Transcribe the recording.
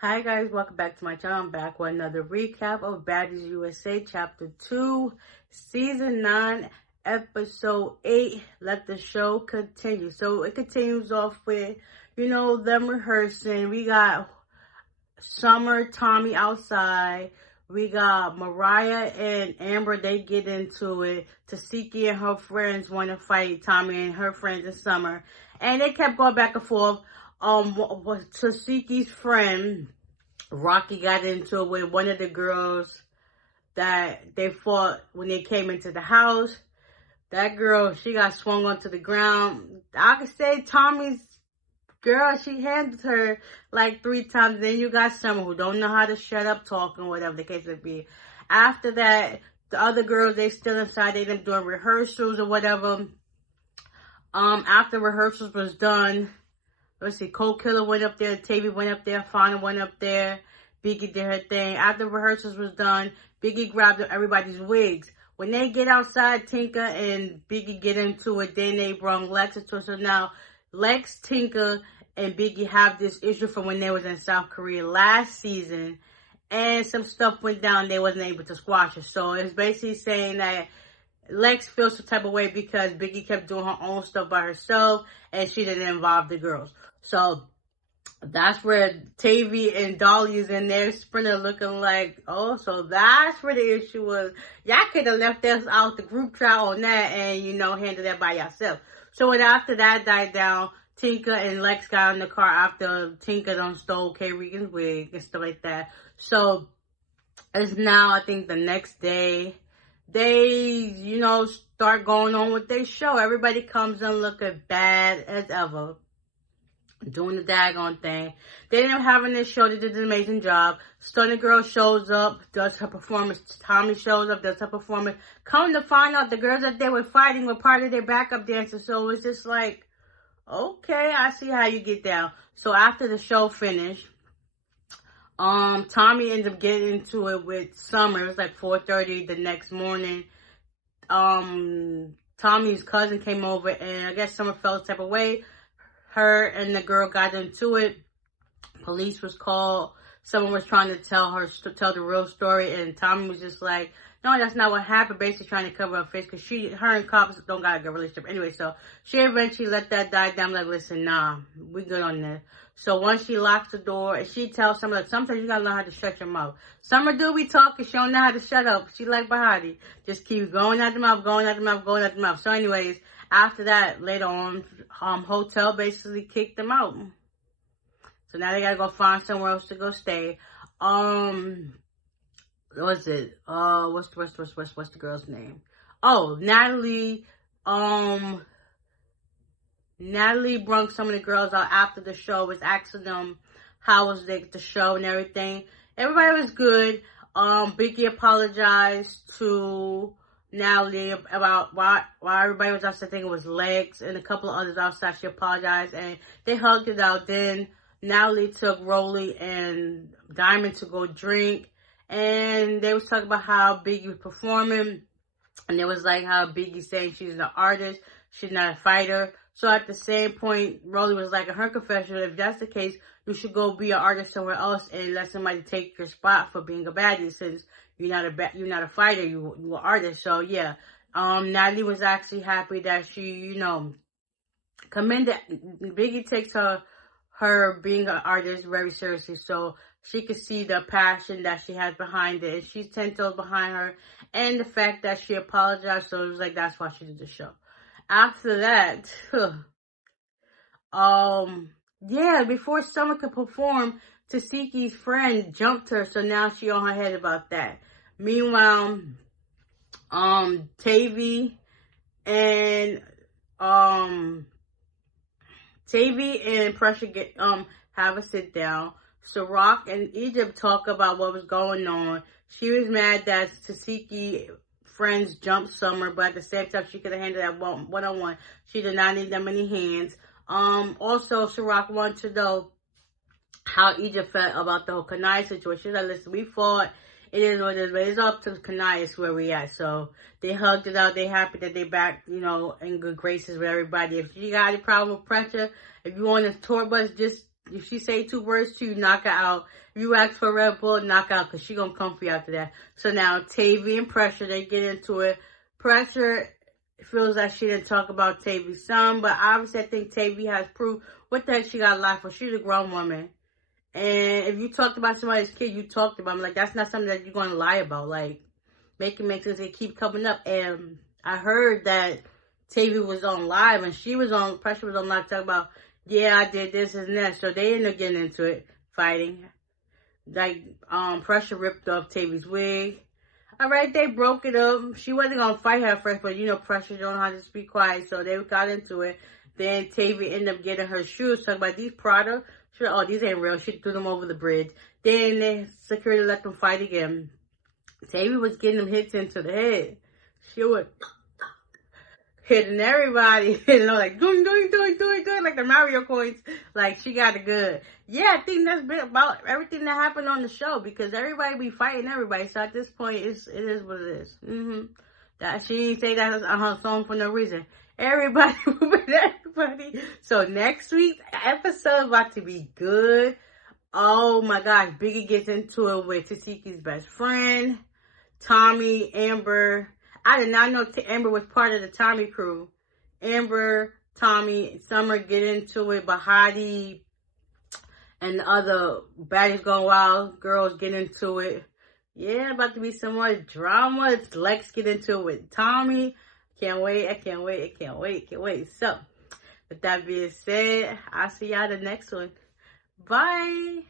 Hi guys, welcome back to my channel. I'm back with another recap of Baddies USA Chapter 2, Season 9, Episode 8. Let the show continue. So it continues off with, them rehearsing. We got Summer, Tommy outside. We got Mariah and Amber, they get into it. Tasiki and her friends want to fight Tommy and her friends in Summer. And they kept going back and forth. Tasiki's friend, Rocky, got into it with one of the girls that they fought when they came into the house. That girl, she got swung onto the ground. I could say Tommy's girl, she handled her like 3 times. Then you got someone who don't know how to shut up talking, whatever the case may be. After that, the other girls, they still inside. They them doing rehearsals or whatever. After rehearsals was done, let's see, Cold Killer went up there, Tavy went up there, Fauna went up there, Biggie did her thing. After rehearsals was done, Biggie grabbed everybody's wigs. When they get outside, Tinker and Biggie get into it, then they brought Lex into it. So now, Lex, Tinker, and Biggie have this issue from when they was in South Korea last season, and some stuff went down, they wasn't able to squash it. So it's basically saying that Lex feels some type of way because Biggie kept doing her own stuff by herself, and she didn't involve the girls. So that's where Tavy and Dolly is in there, Sprinter looking like, oh, so that's where the issue was. Y'all could have left us out the group chat on that and, handle that by yourself. So when after that died down, Tinker and Lex got in the car after Tinker done stole K. Regan's wig and stuff like that. So it's now, I think, the next day. They, start going on with their show. Everybody comes in looking bad as ever, doing the daggone thing. They ended up having this show. They did an amazing job. Stunner Girl shows up, does her performance. Tommy shows up, does her performance. Come to find out, the girls that they were fighting were part of their backup dancers. So it's just like, okay, I see how you get down. So after the show finished, Tommy ended up getting into it with Summer. It was like 4:30 the next morning. Tommy's cousin came over, and I guess Summer felt the type of way. Her and the girl got into it. Police was called. Someone was trying to tell the real story, and Tommy was just like, no, that's not what happened. Basically trying to cover her face because her and cops don't got a good relationship. Anyway, so she eventually let that die down. Like, listen, nah, we good on this. So once she locks the door, and she tells Summer, like, sometimes you gotta learn how to shut your mouth. Summer do be talking, she don't know how to shut up. She like Bahati. Just keep going out the mouth, going out the mouth, going out the mouth. So anyways, after that, later on, hotel basically kicked them out. So now they gotta go find somewhere else to go stay. What's it? What's the girl's name? Oh, Natalie. Natalie brung some of the girls out after the show, was asking them how was the show and everything. Everybody was good. Biggie apologized to Natalie about why everybody was outside. I think it was Legs and a couple of others outside. She apologized and they hugged it out. Then Natalie took Rolly and Diamond to go drink, and they was talking about how Biggie was performing, and it was like how Biggie saying she's an artist, she's not a fighter. So at the same point, Rolly was like, in her confession, if that's the case, you should go be an artist somewhere else and let somebody take your spot for being a baddie, since you're not a fighter, you're an artist. So yeah, Natalie was actually happy that she, commended. Biggie takes her being an artist very seriously, so she could see the passion that she has behind it, and she's 10 toes behind her, and the fact that she apologized. So it was like, that's why she did the show. After that, yeah, before Summer could perform, Tasiki's friend jumped her, so now she on her head about that. Meanwhile, Tavy and Pressure get have a sit down. So Rock and Egypt talk about what was going on. She was mad that Tasiki friends jumped Summer, but at the same time she could have handled that one-on-one. She did not need that many hands. Also, Ciroc wanted to know how Egypt felt about the whole Kanaya situation. She's like, listen, we fought. It is what it is, but it's up to Kanaya where we at. So they hugged it out. They happy that they back, in good graces with everybody. If you got any problem with Pressure, if you on this tour bus, just If she say 2 words to you, knock her out. If you ask for Red Bull, knock her out, because she gonna come for you after that. So now Tavy and Pressure, they get into it. Pressure feels like she didn't talk about Tavy's son, but obviously I think Tavy has proof. What the heck she got life for? She's a grown woman. And if you talked about somebody's kid, you talked about them. Like, that's not something that you're gonna lie about. Like, make it make sense. They keep coming up. And I heard that Tavy was on live, and she was on, Pressure was on live talking about, yeah, I did this and that. So they ended up getting into it, fighting. Like, Pressure ripped off Tavy's wig. Alright, they broke it up. She wasn't gonna fight her first, but you know, Pressure don't know how to speak quiet, so they got into it. Then Tavy ended up getting her shoes, talking about these Prada. She, oh, these ain't real. She threw them over the bridge. Then the security let them fight again. Tavy was getting them hits into the head. She was hitting everybody, you know, like doing, like the Mario coins. Like, she got it good. Yeah, I think that's been about everything that happened on the show, because everybody be fighting everybody. So at this point, it is what it is. That she didn't say that on her song for no reason. Everybody moving everybody. So next week's episode is about to be good. Oh my gosh, Biggie gets into it with Tasiki's best friend, Tommy, Amber. I did not know Amber was part of the Tommy crew. Amber, Tommy, Summer get into it. Bahati and the other Baddies Gone Wild girls get into it. Yeah, about to be some more drama. Lex get into it with Tommy. Can't wait. I can't wait. So, with that being said, I'll see y'all the next one. Bye.